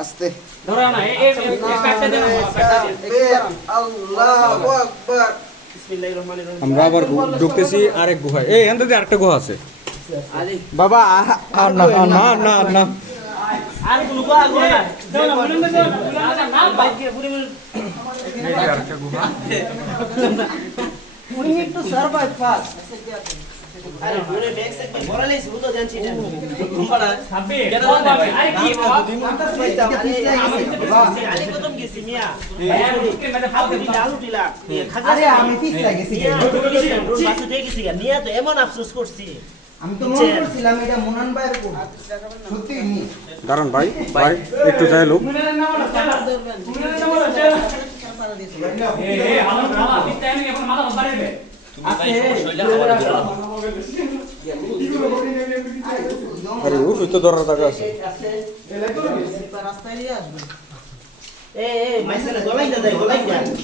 আস্তে ধরো না এই কাটতে দেন আল্লাহু আকবার বিসমিল্লাহির রহমানির রহিম আমরা আবার ঢুকতেছি আরেক গুহায় এই এখান থেকে আরেকটা গুহা আছে বাবা না না না না আর কোন গুহা গুহা না দাও না বলুন দাও না না বাইক দিয়ে পুরি মিনিট আরেকটা গুহা উনি একটু সার্ভাইভ ফাস্ট আরে পুরো ব্যাগ সেট বড়ালে শুধু জানছি এটা ঘুমপাড়া ছাব্বে আরে কি আরে কদম গেছি মিয়া মানে ফালতু ডালু দিলা আরে আমি ঠিক লাগেছি বাসে দেখেছি নিয়া তো এমন আফসোস করছি আমি তো মনে করছিলাম এটা মোনান ভাইয়ের কোট সত্যি নি দাঁড়ান ভাই ভাই একটু যাই লোক আরে ও তো ধরার জায়গা আছে রাস্তায় নিয়ে আসবে এ মাইসেলে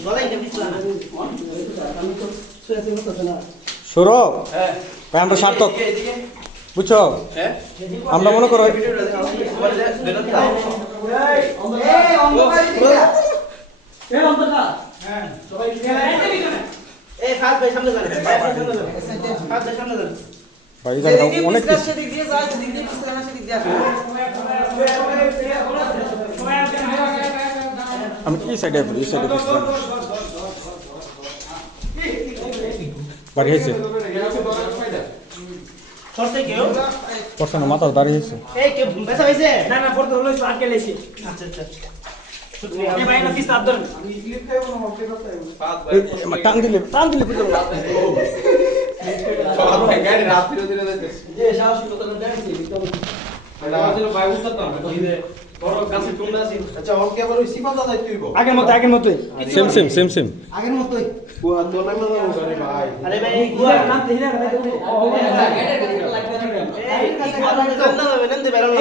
গলাই দে বিছলা না আমি তো শুয়েছি হতো না সৌরভ ভাই আমরা সার্থক বুঝছো আমরা মনে করো এই অন্ধকার দিকে এ অন্তটা হ্যাঁ সবাই এ ফাদ ভাই সামনে যান ফাদ ভাই সামনে যান ভাই জায়গা অনেক কিছু। সেদিক দিয়ে যায় সেদিক দিয়ে পিছনে সেদিক দিয়ে আসে আমি এই সাইডে পড়ি এই সাইডে পড়ছি বাড়ি হয়েছে করতে কেউ পড়ছে না মাথা দাঁড়িয়ে হয়েছে এই কে ব্যথা হইছে না না পড়তে হলো আটকে লেছি আচ্ছা আচ্ছা শুকরিয়া এ ভাই না কিস আদর আমি ক্লিপ খাইবো না হতে কথা টান দিলে বুঝলো গাড়ি রাত ফিরে দিলে যে সাহস কত না দেখছি তো আমাদের ভাই উঠত না কইলে বড় গাছে টুন্ডা আছে আচ্ছা ওর কি আবার ওই সিফাতা দায়িত্ব হইব আগের মতোই সেম আগের মতই কুয়া তো না না করে ভাই আরে ভাই এই গুয়ার নাম হিরা কথা এই কথা জানতে হবে নন্দে বেরোনো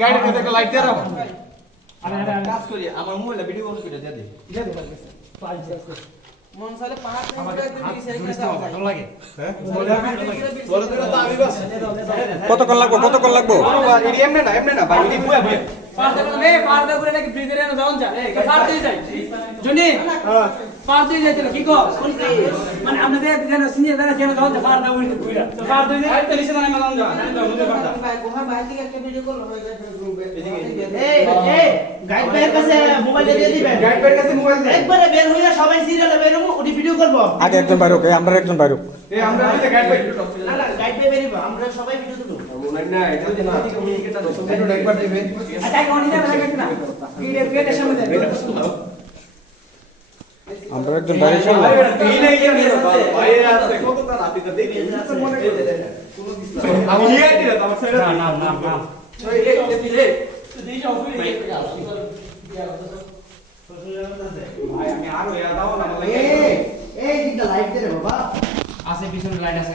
গাড়ির কাছে একটা লাইট দিয়ে রাখো কাজ করি আমার মোবাইলে ভিডিও কল করে দে মন সালে পাহাড় থেকে দিকে সেই কাছে ভালো লাগে হ্যাঁ বলে দিলে তো আমি বাস কতক্ষণ লাগবো এমনে না ভাই এডি বুয়া বুয়া পারদা করে নাকি ব্রিজের এনে যাওন যা পারতে যাই জনি পারতে যাইতে কি কো মানে আপনাদের যেন সিনিয়র যারা যেন যাওন যা পারদা উড়ে ঘুরা তো পারতে যাই তো নিচে নামে যাওন যা ভাই গোহা বাইরে থেকে একটা ভিডিও কল হয়ে যায় গ্রুপে এই গাইড ভাইয়ের কাছে মোবাইল দিয়ে দিবেন গাড়ি পের কাছে মোবাইল দে একবারে বের হইয়া সবাই সিরিয়ালে বের হবো ওটি ভিডিও করব আগে একজন বাইরে হোক আমরা একজন বাইরে হোক এই আমরা এই গাড়ি পের না না গাইড ভাই বেরিব আমরা সবাই ভিডিও দেব মনে না এটা যে না কমিউনিকেটর দশ মিনিট একবার দিবে আচ্ছা কোন দিন লাগে না ভিডিও পেতে সামনে যাবে আমরা একজন বাইরে চললাম এই নাই কি ভাই আছে কত তার আপনি তো দেখি মনে করে দেন আমি নিয়ে আইছি না আমার সাইডে না ভাই আমি আরো ইয়া দাও না এই দিকটা লাইট দে রে বাবা আছে পিছনে লাইট আছে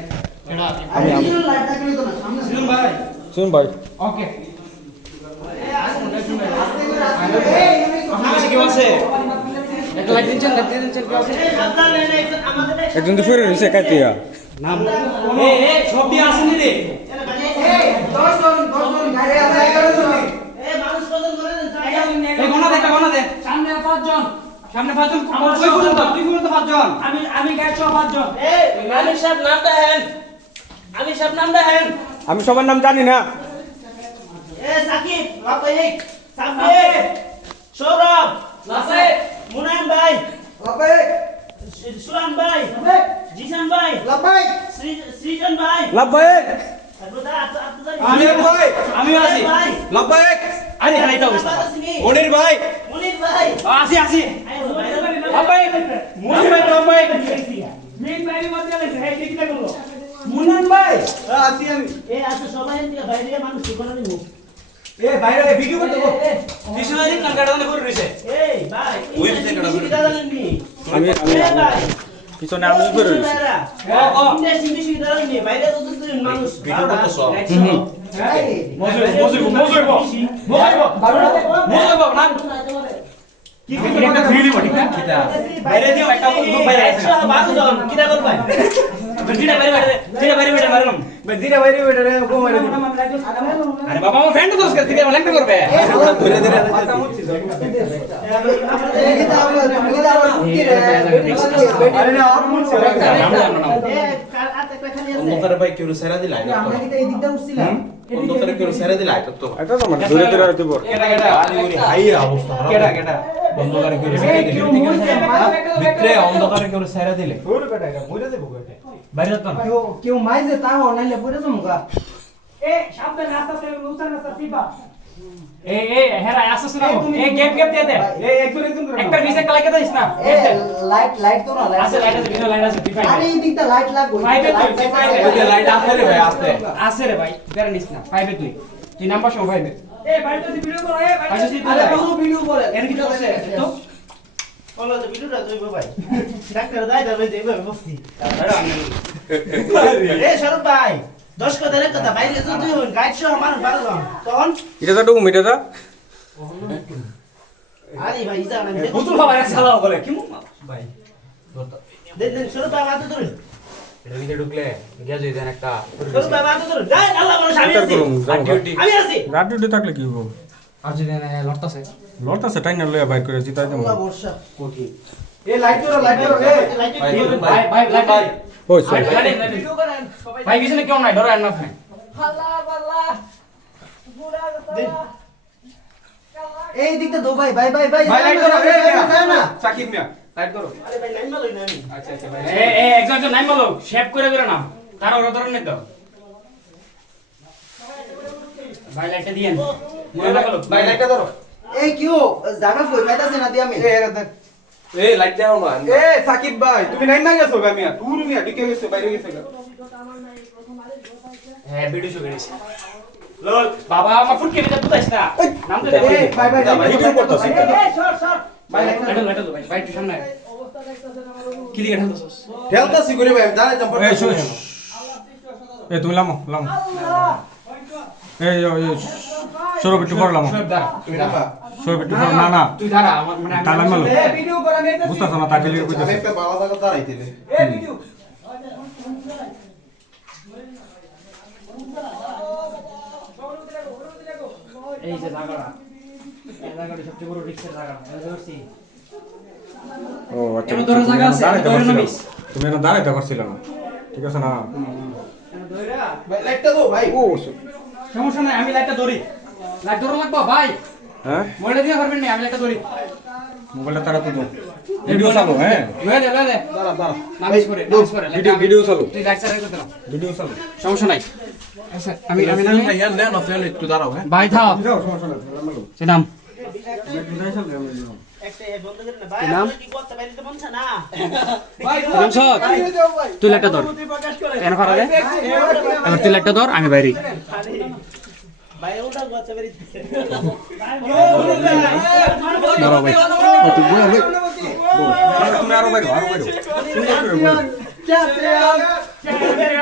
এটা আমি পিছনে লাইট থাকলে তো না সামনে শুনুন ভাই শুনুন ভাই ওকে আস্তে করে আস্তে এই আপনার কাছে কি আছে একটা লাইট দিন কি আছে আপনারা একজন আমাদের একজন তো ফিরে রয়েছে কাইতিয়া নাম এই সব দিয়ে আসেনি রে এই 10 জন গাড়ি আছে 11 জন এই মানুষ কজন করেন এই গোনা দে সামনে 5 জন কই পর্যন্ত তুই পর্যন্ত 5 জন আমি গাড়ি 5 জন এই আমির সাহেব নাম দেন আমি সবার নাম জানি না এ সাকিব এই সাকিব সৌরভ লাসে মুনায়ম ভাই লাভাই সুলান ভাই জিসান ভাই লাভাই সৃজন ভাই লাভ ভাই আমি ভাই আমি আছি ভাই লাব্বাইক আরে হারাইতা অবস্থা মনির ভাই মুনির ভাই আসি ভাই মুনির ভাই লাব্বাইক মেন বাইরে মধ্যে আছে এই ঠিক না করলো মুনির ভাই আছি আমি এই আছে সবাই বাইরে মানুষ করে দিব এ বাইরে ভিডিও করতে গো ডিকশনারি কাটাটা করে রইছে এই ভাই ওই দিকে কাটা করে। আমি ভাই পিছনে আমি ফিরে রয়েছি বাইরে তো মানুষ ভিডিও করতে সব বাইরে দিও একটা লোক বাইরে আছে 112 জন কিটা করবে জিরা বাইরে বাইরে মারলাম ভাই জিরা বাইরে বেটা রে গো মারে দিন আরে বাবা আমার ফ্রেন্ড তো দোষ করে দিবে ল্যাংটা করবে ধরে ধরে আরে না আর মুছ অন্ধকারে ভাই কেউ সেরা দিলাই না আমরা কি এই দিকটা উঠছিলাম অন্ধকারে কেউ সেরা দিলাই তো এটা তো মানে দূরে দূরে আর দিব কেডা কেডা আরে ওরে হাই অবস্থা কেডা কেডা অন্ধকারে কেউ সেরা দিলে ভিতরে অন্ধকারে কেউ সেরা দিলে ওরে বেটা এটা মরে দেবো বেটা বাইরে তো না কেউ মাইজে তাও নাইলে পড়ে যামুগা এ সাবধানে আস্তে আস্তে লুচান আস্তে সিপা এ হেরা আসছ না এ গ্যাপ দিয়ে দে এই একজন একজন করে একটা নিচে কালাই কে দিস না এ লাইট তো না আছে লাইট আছে ভিন্ন লাইট আছে ডিফাইন আরে এই দিকটা লাইট লাগবে ফাইভে তুই, ফাইভে। ওই যে লাইট আছে রে ভাই আছে আছে রে ভাই বেরা নিস না ফাইভে তুই নাম্বার সহ ফাইভে এ ভাই তুই ভিডিও করো এ ভাই তুই আরে কোনো ভিডিও করে এর কি আছে তো বলো যে ভিডিওটা তুই ভাই ডাক্তার দাই দাই দে ভাই বসতি এ শরৎ ভাই 10 কথা রে কথা বাইরে তো তুই গাইড সহ মানুষ পারলাম তখন এটা তো ডুম এটা দা আরে ভাই যা না বুতুল খাবার চালাও বলে কি ভাই দেন শরৎ ভাই মাথা ধরে এটা ভিতরে ঢুকলে গিয়া যাই দেন একটা শরৎ ভাই মাথা ধরে যাই আল্লাহ মানুষ আমি আছি আমি আছি রাত ডিউটি থাকলে কি হবো আর যদি না লড়তাছে লড়তাছে টাইম না লইয়া বাইর করে জিতাই দেবো বর্ষা এ লাইট ধরো এ ভাই লাইট ভাই ওই সরি ভিডিও করেন ভাই পিছনে কেউ নাই ডরায় না ভাই এই দিকটা দো ভাই ভাই ভাই ভাই ভাই লাইট ধরো না সাকিব মিয়া লাইট ধরো আরে ভাই লাইন মালই না আমি আচ্ছা আচ্ছা ভাই এ একজন নাই মালো শেপ করে বেরো না তার ওরা ধরনের দাও ভাই লাইটটা দিয়েন মনে লাগলো ভাই লাইটটা ধরো এই কিও জায়গা কই পাইতাছে না দি আমি এ এরা দেখ এই লাইট দাও না এ সাকিব ভাই তুমি নাইন না গেছো গা মিয়া তুই মিয়া ঢুকে গেছো বাইরে গেছো গা হ্যাঁ ভিডিও শুরু করেছি লল বাবা আমার ফুটকে দিতে পুতাইছ না নাম তো এ ভাই ভাই ভিডিও করতেছি ভাই লাইটটা লাইট ভাই ভাই তুই সামনে কি দিকে ঠান্দাছস ঠেলতাছি করে ভাই দাঁড়াইতাম এই শুন এই তুমি লামো লামো এই সরব একটু করলাম তুমি রাখা সরব একটু করো না না তুই দাঁড়া আমার মানে তালাম মালো এ ভিডিও করা নেই বুঝতাছ না তাকে লিয়ে আমি কইতাছে একটা বাবা দাদা দাঁড়াইতেলে এ ভিডিও এই যে জায়গাটা এই জায়গাটা সবচেয়ে বড় রিস্কের জায়গা বুঝতে পারছি ও আচ্ছা এবার ধরো জায়গা আছে, দাঁড়াইতে ধরে পারছিল নামিস। তুমি না দাঁড়াইতে পারছিল না ঠিক আছে না ভাই লাইটটা দাও ভাই ও সমস্যা নাই আমি লাইটটা ধরি লাইট ধরো লাগবো ভাই হ্যাঁ মোবাইলটা দিয়ে পারবেন না আমি লাইটটা ধরি মোবাইলটা তারা তো ভিডিও চালু হ্যাঁ লয়ে দে দাঁড়া দাঁড়া নামিস করে ভিডিও চালু তুই লাইট চালাই করতে না ভিডিও চালু সমস্যা নাই আচ্ছা আমি নামি ভাই আর দেন অফিয়াল একটু দাঁড়াও হ্যাঁ ভাই থাও যাও সমস্যা নাই লামো সে নাম একটা বন্ধ করে না ভাই আপনি কি করতে বাইরে তো মনছা না রামসদ তুই লাইটটা ধর এন ফারা দে এবার তুই লাইটটা ধর আমি বাইরে ভাই ওটা করতে বাইরে ধরো ভাই তুমি আরো বাইরো সুন্দর করে বলো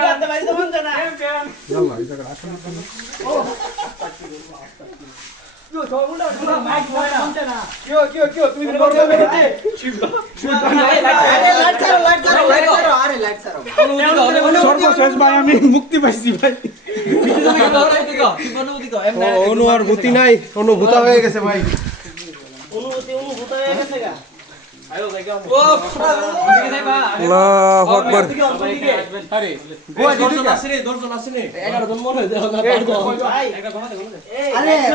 করতে বাইরে তো মনছা না আল্লাহ এই জায়গা আসলে কিও তুমি করতে বাইরে লাইট ছাড়ো আরে লাইট ছাড়ো সর্বশেষ ভাই আমি মুক্তি পাইছি ভাই অনুভূতি নাই অনুভূতা হয়ে গেছে ভাই অনুভূত হয়ে গেছে গা আল্লাহু আকবার আরে